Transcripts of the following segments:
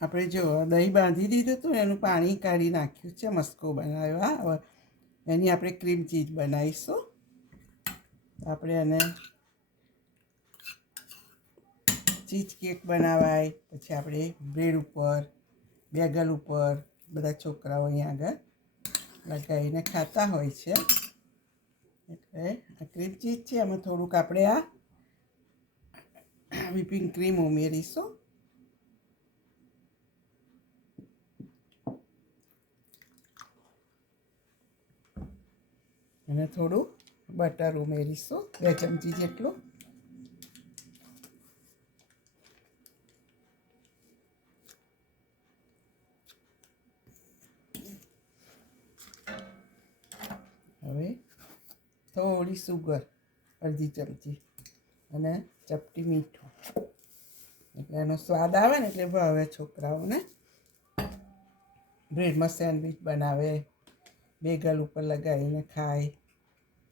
આપણે જો દહીં બાંધી દીધું હતું ને એનું પાણી કાઢી નાખ્યું છે, મસ્કો બનાવ્યો. હા, હવે એની આપણે ક્રીમ ચીઝ બનાવીશું. આપણે એને ચીઝ કેક બનાવાય, પછી આપણે બ્રેડ ઉપર, બેગલ ઉપર બધા છોકરાઓ અહીંયા આગળ લગાવીને ખાતા હોય છે. એટલે આ ક્રીમ ચીઝ છે, એમાં થોડુંક આપણે આ વ્હીપિંગ ક્રીમ ઉમેરીશું. અને થોડું બટર ઉમેરીશું, 2 ચમચી જેટલું. હવે થોડી સુગર, અડધી ચમચી, અને ચપટી મીઠું, એટલે એનો સ્વાદ આવે ને એટલે ભાવે છોકરાઓને. બ્રેડમાં સેન્ડવિચ બનાવે, બેગલ ઉપર લગાવીને ખાય,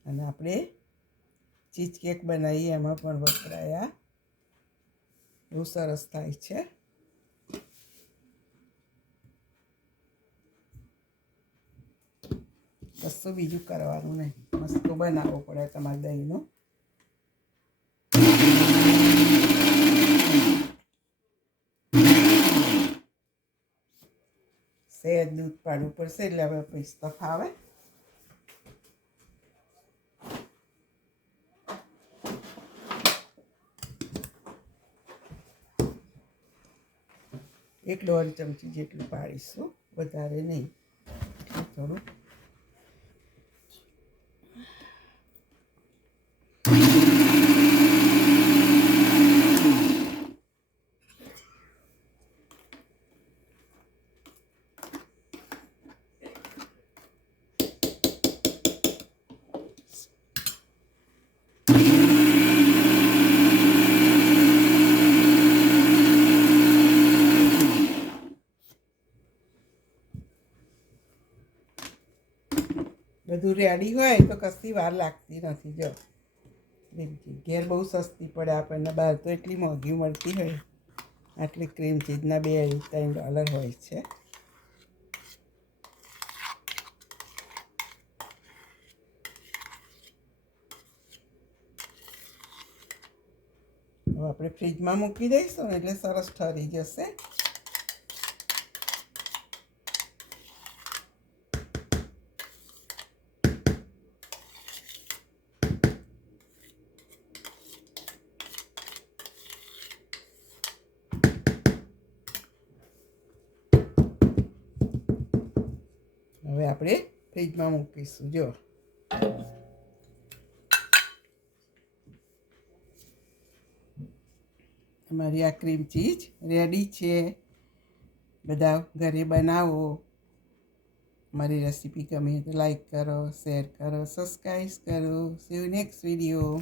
અને આપણે ચીઝ કેક બનાવીએ એમાં પણ વપરાય. આ બહુ સરસ થાય છે. કશું બીજું કરવાનું નહીં, મસ્તો બનાવવો પડે તમારે દહીંનો. સહેજ દૂધ પાડવું પડશે એટલે હવે પિસ્તા ફાવે. એક 1.5 ચમચી જેટલું પાડીશું, વધારે નહીં. થોડું બધું રેડી હોય તો કશી વાર લાગતી નથી. જો ઘેર બહુ સસ્તી પડે આપણને, બહાર તો એટલી મોંઘી મળતી હોય. આટલી ક્રીમ ચીઝના $2-3 હોય છે. હવે આપણે ફ્રીજમાં મૂકી દઈશું ને એટલે સરસ ઠરી જશે. હવે આપણે ફ્રીજમાં મૂકીશું. જો અમારી આ ક્રીમ ચીઝ રેડી છે. બધા ઘરે બનાવો. મારી રેસીપી ગમે તો લાઈક કરો, શેર કરો, સબસ્ક્રાઈબ કરો. C you next video.